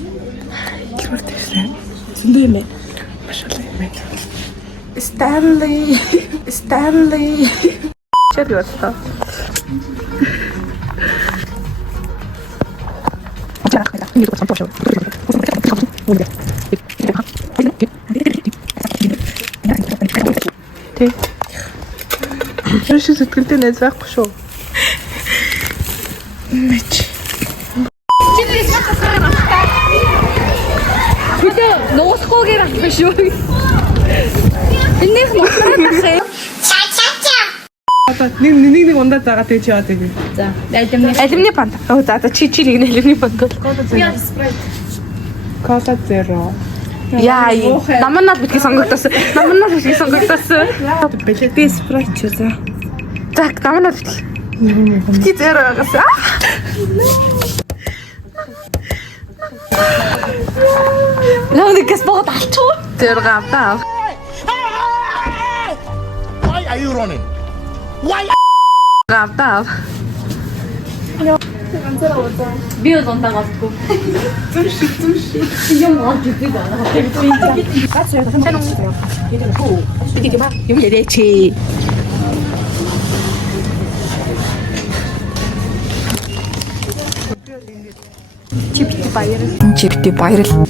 Зүгээр тэгсэн. Зөндөө юм байна. Машаалаа юм байна. Stanley. Чад яваа. Не только сам Тэ. Чи сэтгэлдээ найз байхгүй шүү. Мэч. Бид ноосхогоор авчих шүү. Энийх нь утраад ах юм. Нэг ундаа заагаад тэгж яваад байв. За, алимны панта. Оо за чи нэг алимны панта. Кола зеро. Яа, наманад битгий сонгогдсон. Би спрайт ч за. Так, наманад битгий. Битгий зеро гэсэн. Лавны гэс бод алчгүй. Зеро гавтаа. Why are you running? Why? Гавтаа. Би онтаа гавтгүй. Юм олж идэв байна. Юм яриач. Чипти баярал.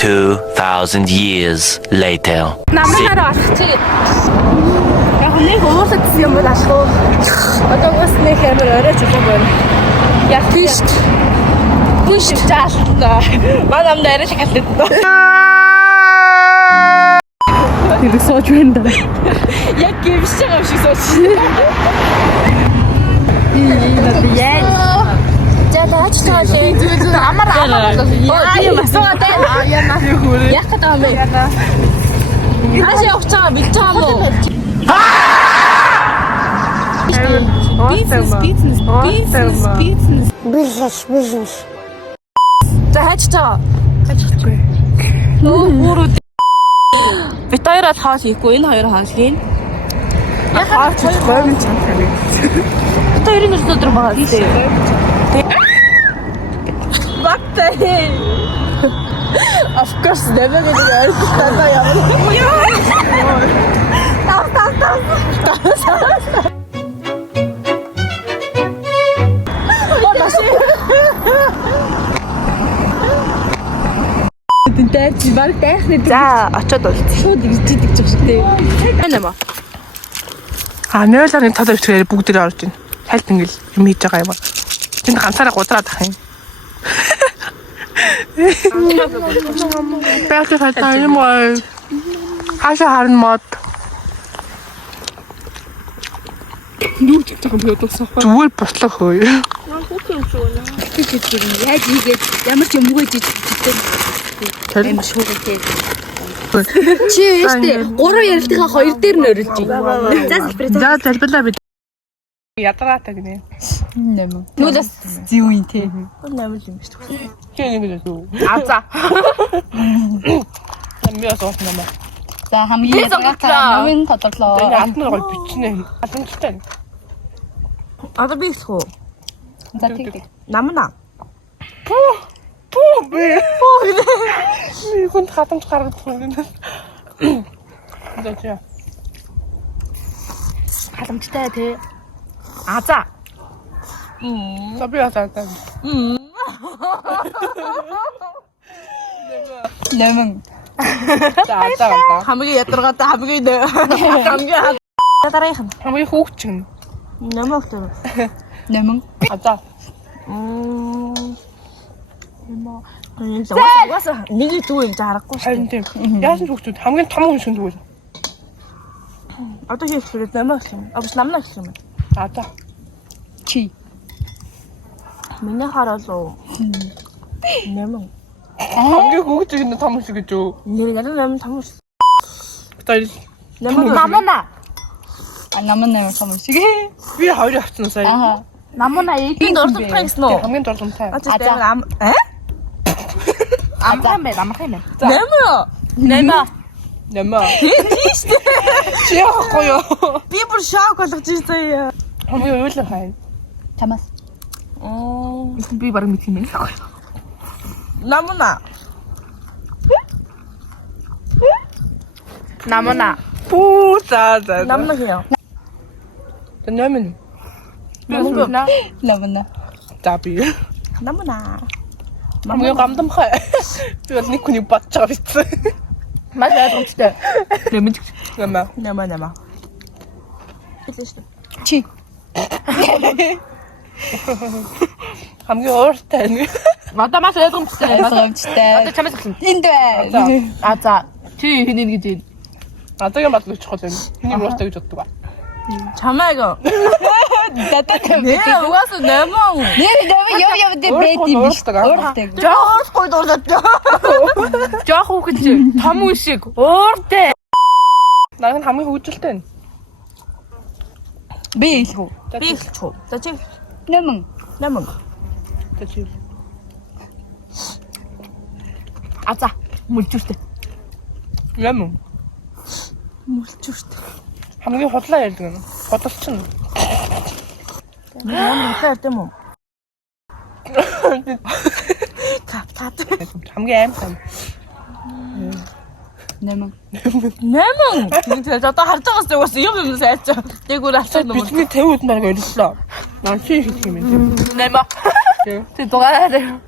2,000 years later. Намаараа алах чи. Яг нэг уурлагдсан юм бол алах уу? Одоо бас нэг хэмээр орой чулуу байна. Яг тийш. Тийш жаална. Манам дээр шиг хатдаг. Тэр сууж байна да. Яг гівш байгаа юм шиг сууж. Жаач таашээ. Амар. Яа, масгаа таа. Яг таа мэ. Аж явах цаа бил цаа мó. Бизнес. За хаач цаа. Хачгүй. Нөө бүр бит хоёр бол хаал хийхгүй, энэ хоёр хаал хийн. Яхаа хоёр цантай. Бит хоёрын өдөр байгаа тийм. What the hell? Of course, never gonna go to Tata yaman. Тэнтэй баг тайхны. За, очоод уулзъя. Шууд иржийдэг ч шиг тийм. Байна маа. Нойланы тал өвчрээр бүгд ирээ орж ийн. Хальт ингээл юм хийж байгаа юм аа. Тэнд ганцаараа гудраад ах юм. Бэлэг хатаа юм аа. Хашаа харна мод. Нүг чиг юм бодсон. Зүгээр бослоо хөөе. Яаж ийгээд ямар ч юм үгэж ичдэг. Амар шуугатай. Чи яаштэй 3 ярилтынхаа 2 дээр нь өрөлж байна. За залбираа. За залбирлаа бид. Ядараатай гинэ. Нүү бас зүй үн тий. Намайг юм шүү дээ. Чи нэг л үү. За. Намайг оос намаа. За хамгийн ядаргаатай новын тодорлоо. Энэ алтны гол бичнэ. Халамжтай. Одоо би их хөө. За тийм. Намна. Пүү бэ. Ми хүн хатамж гаргах юм. За. Халамжтай тий. За. Би асаа. Нэмэн. За. Хамгийн ядаргаатай хамгийн Дараахан. хамгийн хөөгчгэн. Нэмэгтэй. Нэмэн. За. Угаасаа нэг дүү юм харахгүй шүү. Харин тийм. Яасан хөвгчүүд хамгийн том хүн шиг зүгээр. Одоо хийх нэмэх юм. Абс намнаа гэх юм. За. Чи. Миний хараалуу. Нэмэн. Хамгийн хөвгчгэн том хүн шиг гэж юу? Нэмэн том хүн. Одоо Намана. Наман нэмэн том шиг. би хоёрыг авсан сая. Аа. Намана Би дурдамтай гэсэн үү? Хамгийн дурдамтай. Амхан бэ, амхан бэ. Нэмэ. Тийш дээ. Чи яахгүй юу? Би бүр шок болгож ирсэн. Хамгийн уйлан хай. Чамаас. Би бараг мэдх юм байна. Намна. Намна. Пуса. Намна 해요. Нэмэн. Намна. Таби. Намна. Хамгийн гамдамхай. Тэгээд нэг хүний бодож байгаа биз. Маш ойлгомжтой. Нэмэн. Нэмэ. Нама. Чи. Хамгийн ууртай нэг. Одоо маш ойлгомжтой. Одоо чамаас гэсэн. Энд бай. А за. Чи хинэ гэж юм. Адаагийн бодлого чухал юм. Миний ууртай гэж боддог ба. Чамайг. Нэ угаас нэмэн. Яв дэ бэт юм биш. Ууртай. Жоох гой дурлаад. Жоох хүүхэд чи том үе шиг ууртай. Наа хамгийн хөвгөлтэй нь. Би хэлэх үү? Би хэлчих үү? За чи Нэмэн. нэмэн. Тэжи. А за. Мүлжүүртэй. Нэмэн. Мүлчүүрт. Хамгийн худлаа ярьдаг юм. Худалчин. Нэмэн хэлээд юм уу? Кап. Хамгийн аимтай. Нэмэн. Нэмэн. Мин тэгээд одоо харж байгаас угаас юм сайч. Дээгүүр алцаад юм. Бидний 50 удаа нэг ойлголоо. Наа чи хэлэх юм байна. Нэмэ. Ти дугаараа.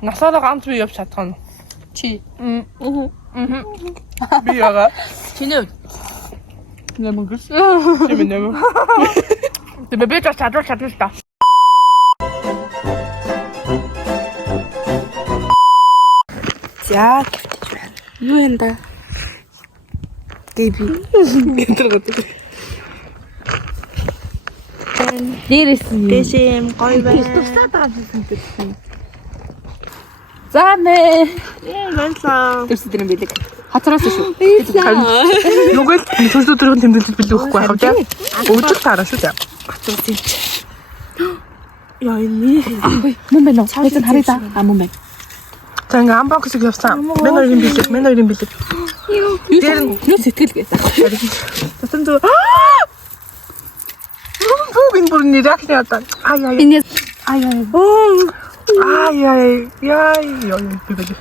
Насаараа ганц би явж чадах нь. Чи. Би яга. Чиний Нэмэн гэж. Чи минь нэмэ. Тэ бэбэ чадвар та. За гэвтэж байна. Юу юм да? Гэби. Дээрээс нь. Дэшэм гоё байна. Тусаад байгаа юм гэсэн. За мэ. Баярлалаа. Тэрс дээр юм билэг. Хацраас шүү. Нүгэл төлөв төрийн тэмдэглэл билүү гэхгүй хав тийм. Өвжил таараа шүү дээ. Яа энэ. Мөн байна уу? Цаасан харъя да. А мөн байна. За ингээм амбокс явсан. Мен хоёрын билет. Дээр нь юу сэтгэл гэсэн. Тасан зөө. Бүгэн бүр нэрэх яа. Ай. Энэ Ай. Би бэлээ.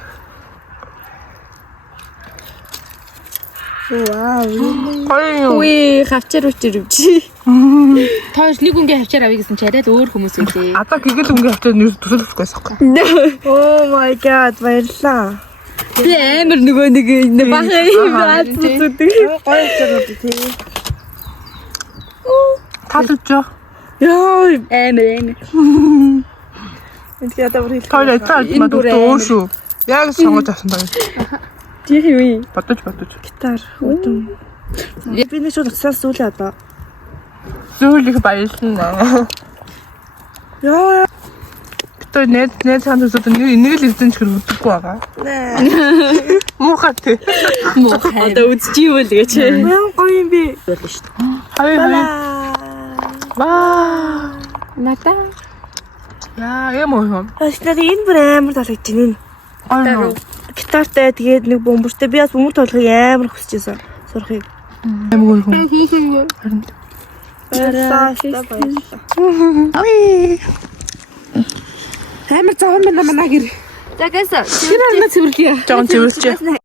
Вау. Үе хавчаар үчирвчи. тоош нэг үнгээ хавчаар авъя гэсэн чи арай л өөр хүмүүс үлээ. Ата гэгэл өнгө хавчаад нэр төсөөлөхгүй байсан. Oh my god, баярлалаа. Би амар нөгөө нэг бахаа юм баацдаг. Гоё чанаад тий. Таалж. Яа, Амар. энэ ядаа бүр хэлэх. Тойлоо цаад мадуу өөр шүү. Яг сонгож авсан даа. Чи юу? Бодож. Гитар үдэн. Би нэг шууд уцаас сүүлээ одоо. Зүйл их баярлалаа. Яа, Гэтэ нэг цаанд үзээд нэг л эзэн чихэр үдэггүй байгаа. нэ. Муухай тий. Одоо үзчихвэл гэж. Мэн гоё юм би. Болно шүү дээ. Хай. Ваа. Надаа. Яа, юм уу? Аснаа энэ бүр амар таалагдчихэв. Аа. Гитартай тэгээд нэг бөмбөртэй би бас бөмбөр тоглохыг амар хүсчихсэн. Сурахыг. Юм уу? Баярлалаа. Амар цаан байна манаа гэр. За гэсэн. Тэр амна цэвэрлэе. Жон цэвэрлэж.